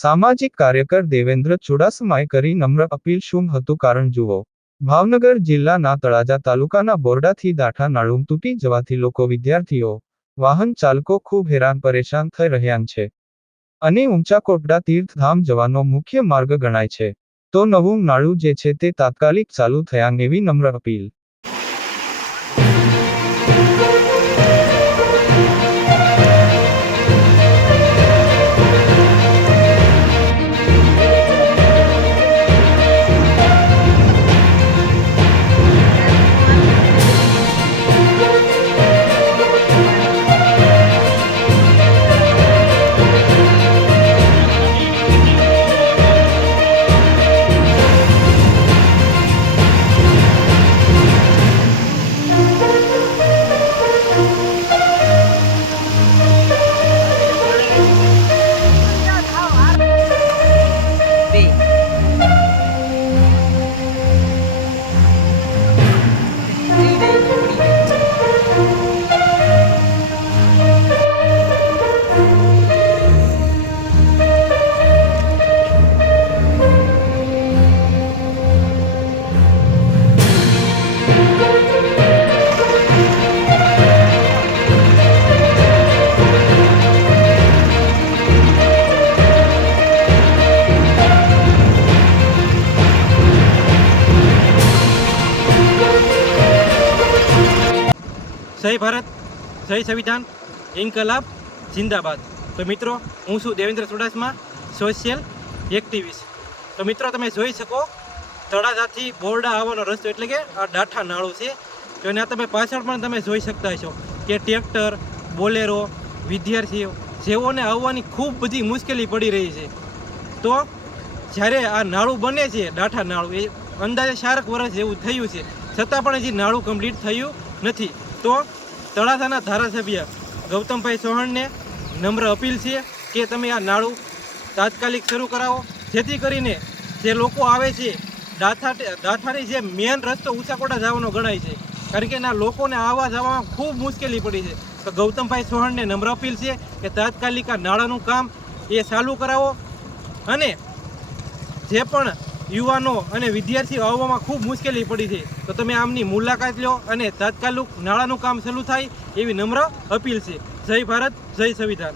સામાજિક કાર્યકર દેવેન્દ્ર ચુડાસમાએ કરી નમ્ર અપીલ. શું હતું કારણ જુઓ. ભાવનગર જિલ્લાના તળાજા તાલુકાના બોરડાથી દાઠા નાળું તૂટી જવાથી લોકો, વિદ્યાર્થીઓ, વાહન ચાલકો ખૂબ હેરાન પરેશાન થઈ રહ્યા છે અને ઊંચાકોટડા તીર્થધામ જવાનો મુખ્ય માર્ગ ગણાય છે. તો નવું નાળું જે છે તે તાત્કાલિક ચાલુ થયા એવી નમ્ર અપીલ. જય ભારત, જય સંવિધાન, ઇન્કલાબ જિંદાબાદ. તો મિત્રો, હું છું દેવેન્દ્ર ચુડાસમા, સોશિયલ એક્ટિવિસ્ટ. તો મિત્રો, તમે જોઈ શકો તળાજાથી બોરડા આવવાનો રસ્તો એટલે કે આ દાઠા નાળું છે. તો એના તમે પાછળ પણ તમે જોઈ શકતા છો કે ટ્રેક્ટર, બોલેરો, વિદ્યાર્થીઓ જેઓને આવવાની ખૂબ બધી મુશ્કેલી પડી રહી છે. તો જ્યારે આ નાળું બને છે, દાઠા નાળું, એ અંદાજે 4 વર્ષ જેવું થયું છે, છતાં પણ હજી નાળું કમ્પ્લીટ થયું નથી. તો તળાજાના ધારાસભ્ય ગૌતમભાઈ ચૌહાણને નમ્ર અપીલ છે કે તમે આ નાળું તાત્કાલિક શરૂ કરાવો, જેથી કરીને જે લોકો આવે છે દાઠાની જે મેન રસ્તો ઊંચાકોટા જવાનો ગણાય છે, કારણ કે એના લોકોને આવવા જવામાં ખૂબ મુશ્કેલી પડી છે. તો ગૌતમભાઈ ચૌહાણને નમ્ર અપીલ છે કે તાત્કાલિક આ નાળાનું કામ એ ચાલુ કરાવો અને જે પણ યુવાનો અને વિદ્યાર્થીઓ આવવામાં ખૂબ મુશ્કેલી પડી છે, તો તમે આમની મુલાકાત લો અને તાત્કાલિક નાળાનું કામ શરૂ થાય એવી નમ્ર અપીલ છે. જય ભારત, જય સંવિધાન.